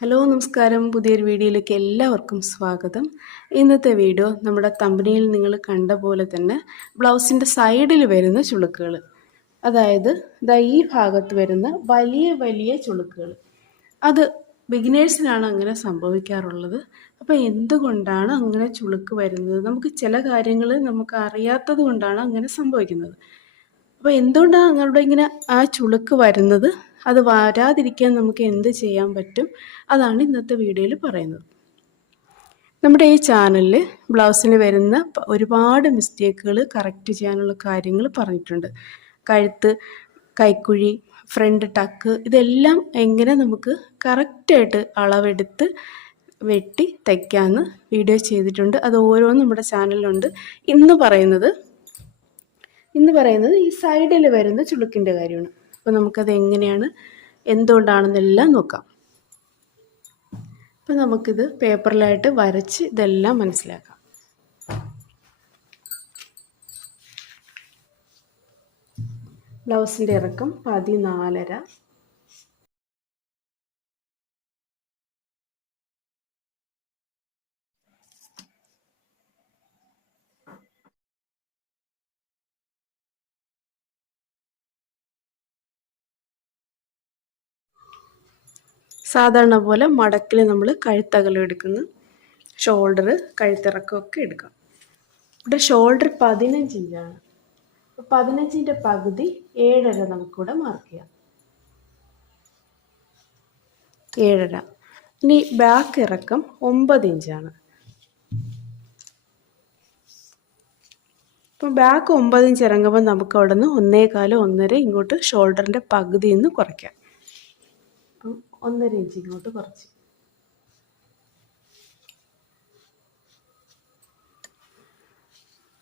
Hello നമസ്കാരം. പുതിയൊരു വീഡിയോയിലേക്ക് എല്ലാവർക്കും സ്വാഗതം. ഇന്നത്തെ വീഡിയോ നമ്മുടെ തമ്പനിയിൽ നിങ്ങൾ കണ്ട പോലെ തന്നെ ബ്ലൗസിൻ്റെ സൈഡിൽ വരുന്ന ചുളുക്കുകൾ, അതായത് ഈ ഭാഗത്ത് വരുന്ന വലിയ വലിയ ചുളുക്കുകൾ, അത് ബിഗിനേഴ്സിനാണ് അങ്ങനെ സംഭവിക്കാറുള്ളത്. അപ്പോൾ എന്തുകൊണ്ടാണ് അങ്ങനെ ചുളുക്ക് വരുന്നത്? നമുക്ക് ചില കാര്യങ്ങൾ നമുക്ക് അറിയാത്തത് കൊണ്ടാണ് അങ്ങനെ സംഭവിക്കുന്നത്. അപ്പോൾ എന്തുകൊണ്ടാണ് നിങ്ങളുടെ ഇങ്ങനെ ആ ചുളുക്ക് വരുന്നത്, അത് വരാതിരിക്കാൻ നമുക്ക് എന്ത് ചെയ്യാൻ പറ്റും, അതാണ് ഇന്നത്തെ വീഡിയോയിൽ പറയുന്നത്. നമ്മുടെ ഈ ചാനലിൽ ബ്ലൗസിന് വരുന്ന ഒരുപാട് മിസ്റ്റേക്കുകൾ കറക്റ്റ് ചെയ്യാനുള്ള കാര്യങ്ങൾ പറഞ്ഞിട്ടുണ്ട്. കഴുത്ത്, കൈക്കുഴി, ഫ്രണ്ട് ടക്ക്, ഇതെല്ലാം എങ്ങനെ നമുക്ക് കറക്റ്റായിട്ട് അളവെടുത്ത് വെട്ടി തയ്ക്കാമെന്ന് വീഡിയോ ചെയ്തിട്ടുണ്ട്. അത് ഓരോന്നും നമ്മുടെ ചാനലിലുണ്ട്. ഇന്ന് പറയുന്നത് ഈ സൈഡിൽ വരുന്ന ചുളുക്കിൻ്റെ കാര്യമാണ്. അപ്പോൾ നമുക്കത് എങ്ങനെയാണ്, എന്തുകൊണ്ടാണെന്നെല്ലാം നോക്കാം. അപ്പോൾ നമുക്കിത് പേപ്പറിലായിട്ട് വരച്ച് ഇതെല്ലാം മനസ്സിലാക്കാം. ബ്ലൗസിൻ്റെ ഇറക്കം 14.5. സാധാരണ പോലെ മടക്കിൽ നമ്മൾ കഴുത്തകലം എടുക്കുന്നു, ഷോൾഡർ, കഴുത്തിറക്കമൊക്കെ എടുക്കാം. ഇവിടെ ഷോൾഡർ 15 ഇഞ്ചാണ്. 15ൻ്റെ പകുതി 7.5 നമുക്കിവിടെ മാർക്ക് ചെയ്യാം. 7.5. ഇനി ബാക്ക് ഇറക്കം 9 ഇഞ്ചാണ്. അപ്പം ബാക്ക് 9 ഇഞ്ച് ഇറങ്ങുമ്പോൾ നമുക്ക് അവിടെ നിന്ന് 1.25, 1.5 ഇങ്ങോട്ട് ഷോൾഡറിൻ്റെ പകുതിയിൽ നിന്ന് കുറയ്ക്കാം. അപ്പം 1.5 ഇഞ്ച് ഇങ്ങോട്ട് കുറച്ച്.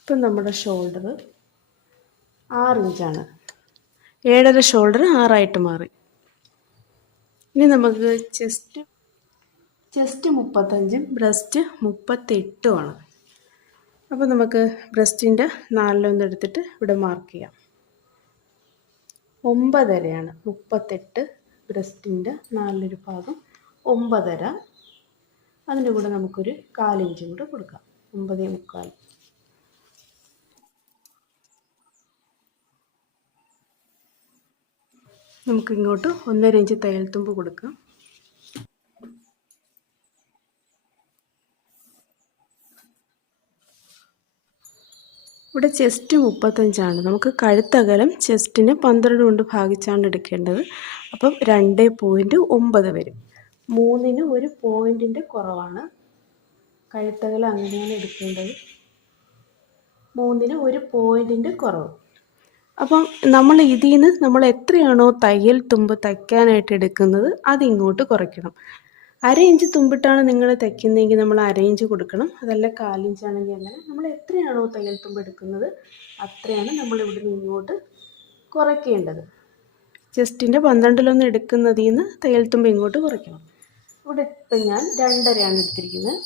ഇപ്പം നമ്മുടെ ഷോൾഡർ 6 ഇഞ്ചാണ്. 7.5 ഷോൾഡർ 6 മാറി. ഇനി നമുക്ക് ചെസ്റ്റ് 35, ബ്രസ്റ്റ് 38. അപ്പോൾ നമുക്ക് ബ്രസ്റ്റിൻ്റെ 4 എടുത്തിട്ട് ഇവിടെ മാർക്ക് ചെയ്യാം. 9.5 38, ബ്രസ്റ്റിൻ്റെ 4 ഭാഗം 9.5. അതിൻ്റെ കൂടെ നമുക്കൊരു 1/4 ഇഞ്ചും കൂടെ കൊടുക്കാം. 9.25. നമുക്കിങ്ങോട്ട് 1.5 ഇഞ്ച് തയ്യൽ തുമ്പ് കൊടുക്കാം. ഇവിടെ ചെസ്റ്റ് 35. നമുക്ക് കഴുത്തകലം ചെസ്റ്റിന് 12 കൊണ്ട് ഭാഗിച്ചാണ് എടുക്കേണ്ടത്. അപ്പം 2.9 വരും. 3ന് ഒരു പോയിൻറ്റിൻ്റെ കുറവാണ്. കഴുത്തകലം അങ്ങനെയാണ് എടുക്കേണ്ടത്. 3ന് ഒരു പോയിൻറ്റിൻ്റെ കുറവ്. അപ്പം നമ്മൾ ഇതിൽ നിന്ന് നമ്മൾ എത്രയാണോ തയ്യൽ തുമ്പ് തയ്ക്കാനായിട്ട് എടുക്കുന്നത് അതിങ്ങോട്ട് കുറയ്ക്കണം. 1/2 ഇഞ്ച് തുമ്പിട്ടാണ് നിങ്ങൾ തയ്ക്കുന്നതെങ്കിൽ നമ്മൾ 1/2 ഇഞ്ച് കൊടുക്കണം. അതല്ല 1/4 ഇഞ്ചാണെങ്കിൽ അങ്ങനെ നമ്മൾ എത്രയാണോ തയ്യൽ തുമ്പ് എടുക്കുന്നത് അത്രയാണ് നമ്മൾ ഇവിടെ നിന്ന് ഇങ്ങോട്ട് കുറയ്ക്കേണ്ടത്. ചെസ്റ്റിൻ്റെ 12 എടുക്കുന്നതിൽ നിന്ന് തയ്യൽ തുമ്പ് ഇങ്ങോട്ട് കുറയ്ക്കണം. ഇവിടെ ഇപ്പം ഞാൻ 2.5 എടുത്തിരിക്കുന്നത്.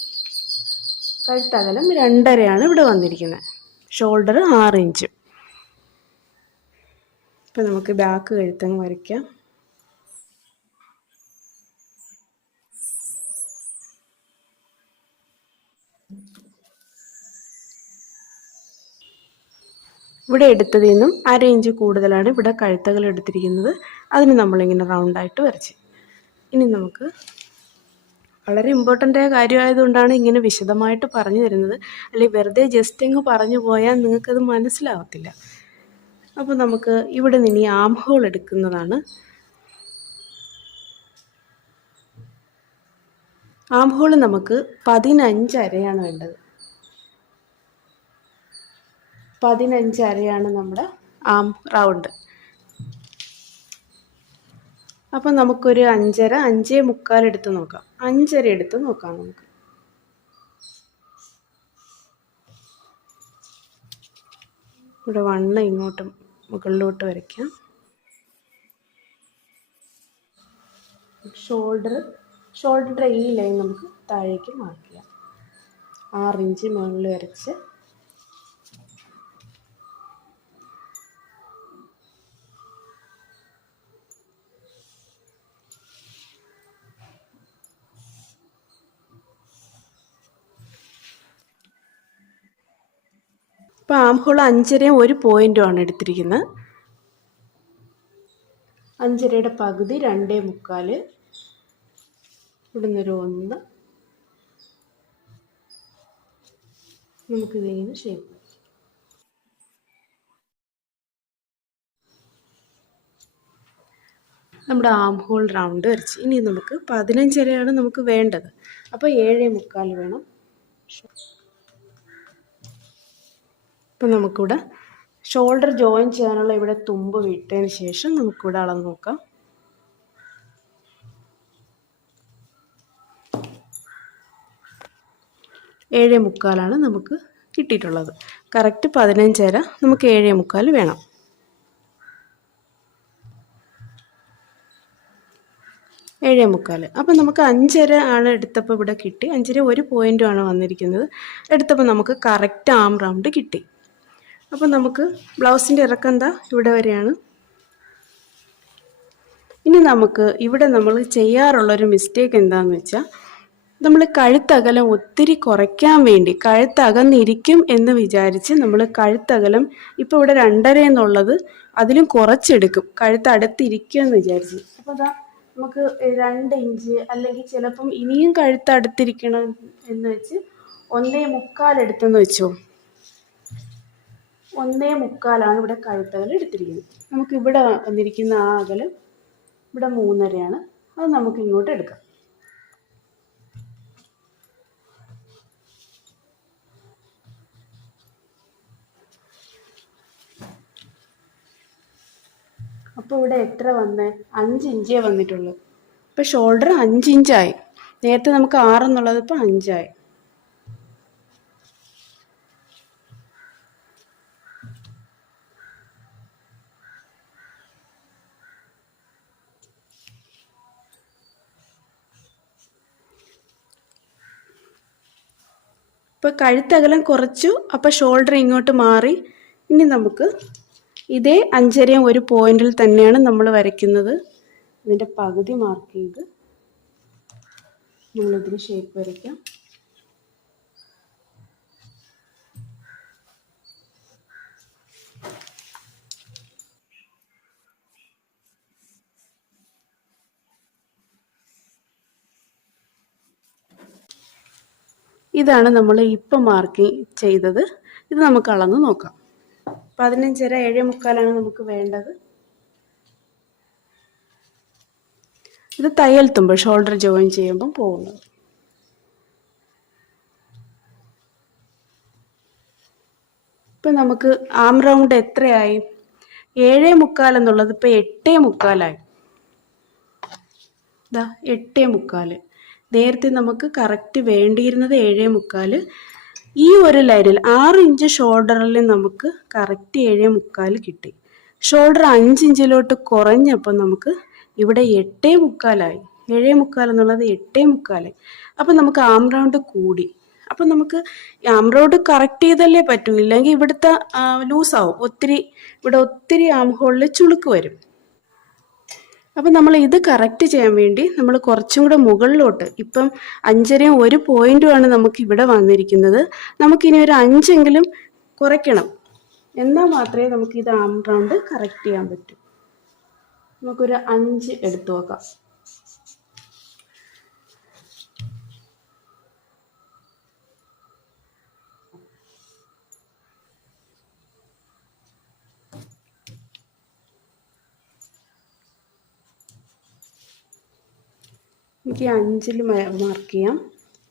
കഴുത്തകലം 2.5 ഇവിടെ വന്നിരിക്കുന്നത്. Shoulder 6 inch. ഇപ്പം നമുക്ക് ബാക്ക് കഴുത്തങ്ങ് വരയ്ക്കാം. ഇവിടെ എടുത്തതിൽ നിന്നും 1/2 ഇഞ്ച് കൂടുതലാണ് ഇവിടെ കഴുത്തകലം എടുത്തിരിക്കുന്നത്. അതിന് നമ്മളിങ്ങനെ റൗണ്ടായിട്ട് വരച്ച്. ഇനി നമുക്ക് വളരെ ഇമ്പോർട്ടൻ്റ് ആയ കാര്യമായതുകൊണ്ടാണ് ഇങ്ങനെ വിശദമായിട്ട് പറഞ്ഞു തരുന്നത്. അല്ലെങ്കിൽ വെറുതെ ജസ്റ്റ് അങ്ങ് പറഞ്ഞു പോയാൽ നിങ്ങൾക്കത് മനസ്സിലാവത്തില്ല. അപ്പോൾ നമുക്ക് ഇവിടെ നിന്ന് ഈ ആം ഹോൾ എടുക്കുന്നതാണ്. ആം ഹോൾ നമുക്ക് 15.5 വേണ്ടത്. 15.5 നമ്മുടെ ആം റൗണ്ട്. അപ്പം നമുക്കൊരു 5.5, 5.25 എടുത്ത് നോക്കാം. 5.5 എടുത്ത് നോക്കാം നമുക്ക്. ഇവിടെ 1 ഇങ്ങോട്ടും മുകളിലോട്ട് വരയ്ക്കാം. ഷോൾഡർ ഈ ലൈൻ നമുക്ക് താഴേക്ക് മാർക്ക് ചെയ്യാം. 6 ഇഞ്ച് മുകളിൽ വരച്ച് ഇപ്പോൾ ആം ഹോൾ 5.5 1 പോയിൻറ്റുമാണ് എടുത്തിരിക്കുന്നത്. 5.5യുടെ പകുതി 2.25, ഇവിടുന്നൊരു 1, നമുക്കിതിന് ഷേപ്പ്. നമ്മുടെ ആം ഹോൾ റൗണ്ട് വരച്ച്. ഇനി നമുക്ക് 15.5 നമുക്ക് വേണ്ടത്. അപ്പോൾ 7.25 വേണം. ഇപ്പം നമുക്കിവിടെ ഷോൾഡർ ജോയിൻ ചെയ്യാനുള്ള ഇവിടെ തുമ്പ് വിട്ടതിന് ശേഷം നമുക്കിവിടെ അളന്ന് നോക്കാം. ഏഴേ മുക്കാലാണ് നമുക്ക് കിട്ടിയിട്ടുള്ളത്. കറക്റ്റ് 15.5, നമുക്ക് 7.25 വേണം. ഏഴേ മുക്കാൽ. അപ്പം നമുക്ക് 5.5 ആണ് എടുത്തപ്പോൾ ഇവിടെ കിട്ടി. 5.5 1 പോയിൻറ്റുമാണ് വന്നിരിക്കുന്നത്. എടുത്തപ്പോൾ നമുക്ക് കറക്റ്റ് ആം റൗണ്ട് കിട്ടി. അപ്പം നമുക്ക് ബ്ലൗസിൻ്റെ ഇറക്കം എന്താ ഇവിടെ വരെയാണ്. ഇനി നമുക്ക് ഇവിടെ നമ്മൾ ചെയ്യാറുള്ളൊരു മിസ്റ്റേക്ക് എന്താണെന്ന് വെച്ചാൽ, നമ്മൾ കഴുത്തകലം ഒത്തിരി കുറയ്ക്കാൻ വേണ്ടി കഴുത്തകന്നിരിക്കും എന്ന് വിചാരിച്ച് നമ്മൾ കഴുത്തകലം ഇപ്പോൾ ഇവിടെ 2.5 എന്നുള്ളത് അതിലും കുറച്ചെടുക്കും, കഴുത്തടുത്തിരിക്കുമെന്ന് വിചാരിച്ച്. അപ്പോൾ അതാ നമുക്ക് 2 ഇഞ്ച് അല്ലെങ്കിൽ ചിലപ്പം ഇനിയും കഴുത്തടുത്തിരിക്കണം എന്ന് വെച്ച് 1.25 എടുത്തെന്ന് വെച്ചോ. 1.25 ഇവിടെ കഴുത്തകലം എടുത്തിരിക്കുന്നത്. നമുക്കിവിടെ വന്നിരിക്കുന്ന ആ അകലം ഇവിടെ 3.5, അത് നമുക്ക് ഇങ്ങോട്ട് എടുക്കാം. അപ്പോൾ ഇവിടെ എത്ര വന്നേ? 5 ഇഞ്ചേ വന്നിട്ടുള്ളൂ. ഇപ്പോൾ ഷോൾഡർ 5 ഇഞ്ചായി. നേരത്തെ നമുക്ക് 6 എന്നുള്ളത് ഇപ്പോൾ 5 ആയി. ഇപ്പോൾ കഴുത്തകലം കുറച്ചു, അപ്പോൾ ഷോൾഡർ ഇങ്ങോട്ട് മാറി. ഇനി നമുക്ക് ഇതേ 5.5 1 പോയിന്റിൽ തന്നെയാണ് നമ്മൾ വരയ്ക്കുന്നത്. ഇതിൻ്റെ പകുതി മാർക്ക് ചെയ്ത് നമ്മളിതിന് ഷേപ്പ് വരയ്ക്കാം. ഇതാണ് നമ്മൾ ഇപ്പം മാർക്ക് ചെയ്തത്. ഇത് നമുക്ക് അളന്ന് നോക്കാം. 15.5 7.25 നമുക്ക് വേണ്ടത്. ഇത് തയ്യൽ തുമ്പ് ഷോൾഡർ ജോയിൻ ചെയ്യുമ്പം പോകുന്നത്. ഇപ്പം നമുക്ക് ആം റൗണ്ട് എത്രയായി? 7.25 എന്നുള്ളത് ഇപ്പം 8.25 ഇതാ 8.25. നേരത്തെ നമുക്ക് കറക്റ്റ് വേണ്ടിയിരുന്നത് 7.25. ഈ ഒരു ലൈനിൽ 6 ഇഞ്ച് ഷോൾഡറിൽ നമുക്ക് കറക്റ്റ് 7.25 കിട്ടി. ഷോൾഡർ 5 ഇഞ്ചിലോട്ട് കുറഞ്ഞപ്പോൾ നമുക്ക് ഇവിടെ 8.25. 7.25 എന്നുള്ളത് 8.25. അപ്പം നമുക്ക് ആം റൗണ്ട് കൂടി. അപ്പം നമുക്ക് ആം റൗണ്ട് കറക്റ്റ് ചെയ്തല്ലേ പറ്റൂ, ഇല്ലെങ്കിൽ ഇവിടുത്തെ ലൂസാവും. ഇവിടെ ഒത്തിരി ആം ഹോളിൽ ചുളുക്ക് വരും. അപ്പം നമ്മൾ ഇത് കറക്റ്റ് ചെയ്യാൻ വേണ്ടി നമ്മൾ കുറച്ചും കൂടെ മുകളിലോട്ട്, ഇപ്പം 5.5 1 പോയിൻറ്റുമാണ് നമുക്ക് ഇവിടെ വന്നിരിക്കുന്നത്. നമുക്കിനി ഒരു 5 കുറയ്ക്കണം. എന്നാൽ മാത്രമേ നമുക്ക് ഇത് ആം റൗണ്ട് കറക്റ്റ് ചെയ്യാൻ പറ്റൂ. നമുക്കൊരു 5 എടുത്തു നോക്കാം. എനിക്ക് 5 മാർക്ക് ചെയ്യാം.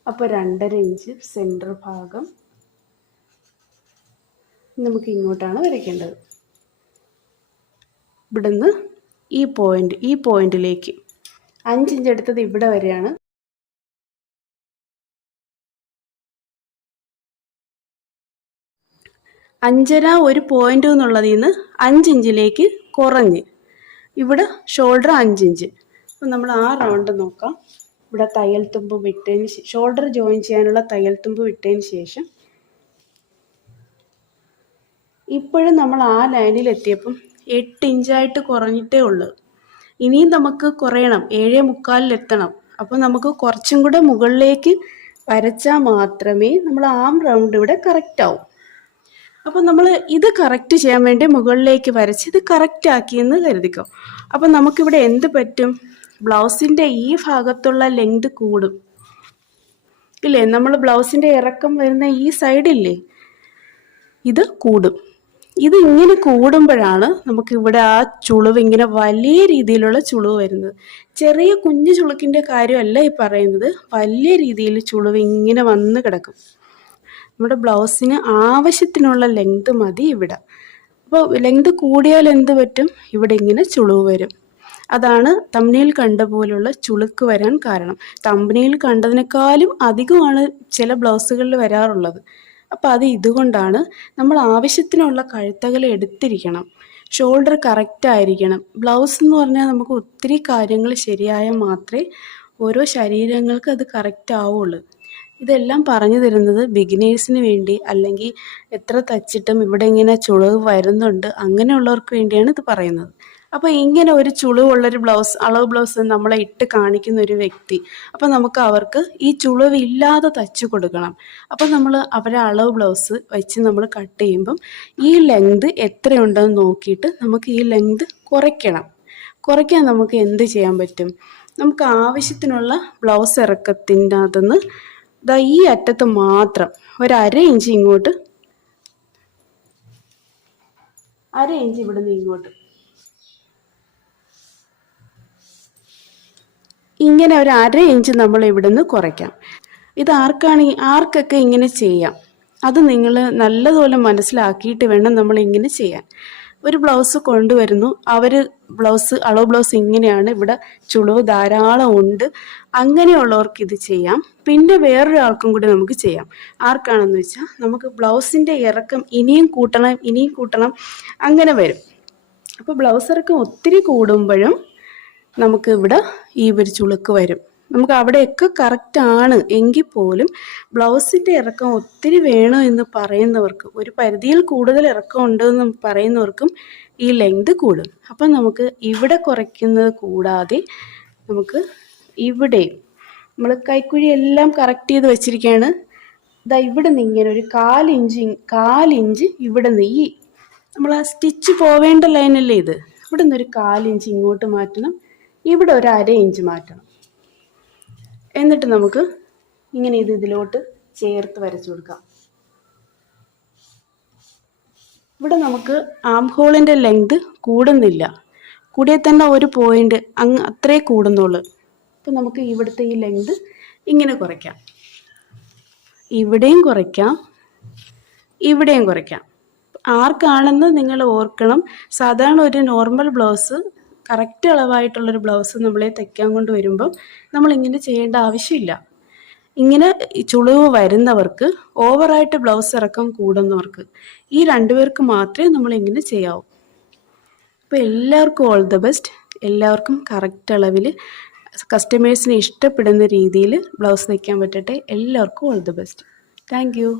അപ്പോൾ 2.5 ഇഞ്ച് സെൻറ്റർ ഭാഗം നമുക്ക് ഇങ്ങോട്ടാണ് വരയ്ക്കേണ്ടത്. ഇവിടുന്ന് ഈ പോയിന്റിലേക്ക് 5 ഇഞ്ച് എടുത്തത് ഇവിടെ വരെയാണ്. അഞ്ചര 1 പോയിന്റ് എന്നുള്ളതിൽ നിന്ന് 5 ഇഞ്ചിലേക്ക് കുറഞ്ഞ് ഇവിടെ ഷോൾഡർ 5 ഇഞ്ച്. അപ്പം നമ്മൾ ആ റൗണ്ട് നോക്കാം. ഇവിടെ തയ്യൽ തുമ്പ് വിട്ടതിന് ഷോൾഡർ ജോയിൻ ചെയ്യാനുള്ള തയ്യൽ തുമ്പ് വിട്ടതിന് ശേഷം ഇപ്പോഴും നമ്മൾ ആ ലൈനിൽ എത്തിയപ്പം 8 ഇഞ്ചായിട്ട് കുറഞ്ഞിട്ടേ ഉള്ളൂ. ഇനിയും നമുക്ക് കുറയണം, 7.25 എത്തണം. അപ്പോൾ നമുക്ക് കുറച്ചും കൂടെ മുകളിലേക്ക് വരച്ചാൽ മാത്രമേ നമ്മൾ ആം റൗണ്ട് ഇവിടെ കറക്റ്റ് ആവും. അപ്പോൾ നമ്മൾ ഇത് കറക്റ്റ് ചെയ്യാൻ വേണ്ടി മുകളിലേക്ക് വരച്ച് ഇത് കറക്റ്റ് ആക്കിയെന്ന് കരുതിക്കോ. അപ്പോൾ നമുക്കിവിടെ എന്ത് പറ്റും? ബ്ലൗസിൻ്റെ ഈ ഭാഗത്തുള്ള ലെങ്ത് കൂടും ഇല്ലേ? നമ്മൾ ബ്ലൗസിൻ്റെ ഇറക്കം വരുന്ന ഈ സൈഡില്ലേ, ഇത് കൂടും. ഇത് ഇങ്ങനെ കൂടുമ്പോഴാണ് നമുക്ക് ഇവിടെ ആ ചുളിവ് ഇങ്ങനെ വലിയ രീതിയിലുള്ള ചുളിവ് വരുന്നത്. ചെറിയ കുഞ്ഞു ചുളുക്കിൻ്റെ കാര്യമല്ല ഈ പറയുന്നത്, വലിയ രീതിയിൽ ചുളിവ് ഇങ്ങനെ വന്ന് കിടക്കും. നമ്മുടെ ബ്ലൗസിന് ആവശ്യത്തിനുള്ള ലെങ്ത് മതി ഇവിടെ. അപ്പോൾ ലെങ്ത് കൂടിയാൽ എന്ത് പറ്റും? ഇവിടെ ഇങ്ങനെ ചുളിവ് വരും. അതാണ് തമ്പനിയിൽ കണ്ട പോലുള്ള ചുളുക്ക് വരാൻ കാരണം. തമ്പനിയിൽ കണ്ടതിനേക്കാളും അധികമാണ് ചില ബ്ലൗസുകളിൽ വരാറുള്ളത്. അപ്പോൾ അത് ഇതുകൊണ്ടാണ്. നമ്മൾ ആവശ്യത്തിനുള്ള കഴുത്തകൽ എടുത്തിരിക്കണം, ഷോൾഡർ കറക്റ്റ് ആയിരിക്കണം. ബ്ലൗസ് എന്ന് പറഞ്ഞാൽ നമുക്ക് ഒത്തിരി കാര്യങ്ങൾ ശരിയായാൽ മാത്രമേ ഓരോ ശരീരങ്ങൾക്ക് അത് കറക്റ്റ് ആവുള്ളൂ. ഇതെല്ലാം പറഞ്ഞു തരുന്നത് ബിഗിനേഴ്സിന് വേണ്ടി, അല്ലെങ്കിൽ എത്ര തച്ചിട്ടും ഇവിടെ ഇങ്ങനെ ചുളിവ് വരുന്നുണ്ട് അങ്ങനെയുള്ളവർക്ക് വേണ്ടിയാണ് ഇത് പറയുന്നത്. അപ്പോൾ ഇങ്ങനെ ഒരു ചുളിവുള്ളൊരു ബ്ലൗസ്, അളവ് ബ്ലൗസ് നമ്മളെ ഇട്ട് കാണിക്കുന്ന ഒരു വ്യക്തി, അപ്പോൾ നമുക്ക് അവർക്ക് ഈ ചുളിവ് ഇല്ലാതെ തച്ച് കൊടുക്കണം. അപ്പോൾ നമ്മൾ അവരെ അളവ് ബ്ലൗസ് വെച്ച് നമ്മൾ കട്ട് ചെയ്യുമ്പം ഈ ലെങ്ത് എത്രയുണ്ടെന്ന് നോക്കിയിട്ട് നമുക്ക് ഈ ലെങ്ത് കുറയ്ക്കാൻ നമുക്ക് എന്ത് ചെയ്യാൻ പറ്റും? നമുക്ക് ആവശ്യത്തിനുള്ള ബ്ലൗസ് ഇറക്കത്തിൻ്റെ അകത്തുനിന്ന് ഈ അറ്റത്ത് മാത്രം ഒരു 1/2 ഇഞ്ച് ഇങ്ങോട്ട്, 1/2 ഇഞ്ച് ഇവിടുന്ന് ഇങ്ങോട്ട് ഇങ്ങനെ ഒരു 1/2 ഇഞ്ച് നമ്മൾ ഇവിടുന്ന് കുറയ്ക്കാം. ഇത് ആർക്കൊക്കെ ഇങ്ങനെ ചെയ്യാം, അത് നിങ്ങൾ നല്ലതുപോലെ മനസ്സിലാക്കിയിട്ട് വേണം നമ്മൾ ഇങ്ങനെ ചെയ്യാൻ. ഒരു ബ്ലൗസ് കൊണ്ടുവരുന്നു, അവർ അളവ് ബ്ലൗസ് ഇങ്ങനെയാണ്, ഇവിടെ ചുളിവ് ധാരാളം ഉണ്ട്, അങ്ങനെയുള്ളവർക്ക് ഇത് ചെയ്യാം. പിന്നെ വേറൊരാൾക്കും കൂടി നമുക്ക് ചെയ്യാം. ആർക്കാണെന്ന് വെച്ചാൽ നമുക്ക് ബ്ലൗസിൻ്റെ ഇറക്കം ഇനിയും കൂട്ടണം അങ്ങനെ വരും. അപ്പോൾ ബ്ലൗസ് ഇറക്കം ഒത്തിരി കൂടുമ്പോഴും നമുക്ക് ഇവിടെ ഈ ഒരു ചുളുക്ക് വരും. നമുക്ക് അവിടെയൊക്കെ കറക്റ്റാണ് എങ്കിൽ പോലും ബ്ലൗസിൻ്റെ ഇറക്കം ഒത്തിരി വേണം എന്ന് പറയുന്നവർക്ക്, ഒരു പരിധിയിൽ കൂടുതൽ ഇറക്കം ഉണ്ടെന്ന് പറയുന്നവർക്കും ഈ ലെങ്ത് കൂടും. അപ്പം നമുക്ക് ഇവിടെ കുറയ്ക്കുന്നത് കൂടാതെ നമുക്ക് ഇവിടെ നമ്മൾ കൈക്കുഴി എല്ലാം കറക്റ്റ് ചെയ്ത് വെച്ചിരിക്കുകയാണ്. ഇവിടെ നിന്ന് ഇങ്ങനെ ഒരു 1/4 ഇഞ്ച് ഇവിടെ നിന്ന് ഈ നമ്മൾ ആ സ്റ്റിച്ച് പോവേണ്ട ലൈനല്ലേ ഇത്, ഇവിടെ നിന്ന് ഒരു 1/4 ഇഞ്ച് ഇങ്ങോട്ട് മാറ്റണം, ഇവിടെ ഒരു 1/2 ഇഞ്ച് മാറ്റണം. എന്നിട്ട് നമുക്ക് ഇങ്ങനെ ഇതിലോട്ട് ചേർത്ത് വരച്ചു കൊടുക്കാം. ഇവിടെ നമുക്ക് ആം ഹോളിൻ്റെ ലെങ്ത് കൂടുന്നില്ല, കൂടിയാൽ തന്നെ ഒരു പോയിന്റ് അത്രേ കൂടുന്നുള്ളൂ. അപ്പം നമുക്ക് ഇവിടുത്തെ ഈ ലെങ്ത് ഇങ്ങനെ കുറയ്ക്കാം, ഇവിടെയും കുറയ്ക്കാം, ഇവിടെയും കുറയ്ക്കാം. ആർക്കാണെന്ന് നിങ്ങൾ ഓർക്കണം, സാധാരണ ഒരു നോർമൽ ബ്ലൗസ്, കറക്റ്റ് അളവായിട്ടുള്ളൊരു ബ്ലൗസ് നമ്മളെ തയ്ക്കാൻ കൊണ്ട് വരുമ്പം നമ്മളിങ്ങനെ ചെയ്യേണ്ട ആവശ്യമില്ല. ഇങ്ങനെ ചുളിവ് വരുന്നവർക്ക്, ഓവറായിട്ട് ബ്ലൗസ് ഇറക്കം കൂടുന്നവർക്ക്, ഈ 2 പേർക്ക് മാത്രമേ നമ്മളിങ്ങനെ ചെയ്യാവൂ. അപ്പോൾ എല്ലാവർക്കും ഓൾ ദ ബെസ്റ്റ്. എല്ലാവർക്കും കറക്റ്റ് അളവിൽ കസ്റ്റമേഴ്സിന് ഇഷ്ടപ്പെടുന്ന രീതിയിൽ ബ്ലൗസ് തയ്ക്കാൻ പറ്റട്ടെ. എല്ലാവർക്കും all the best. Thank you.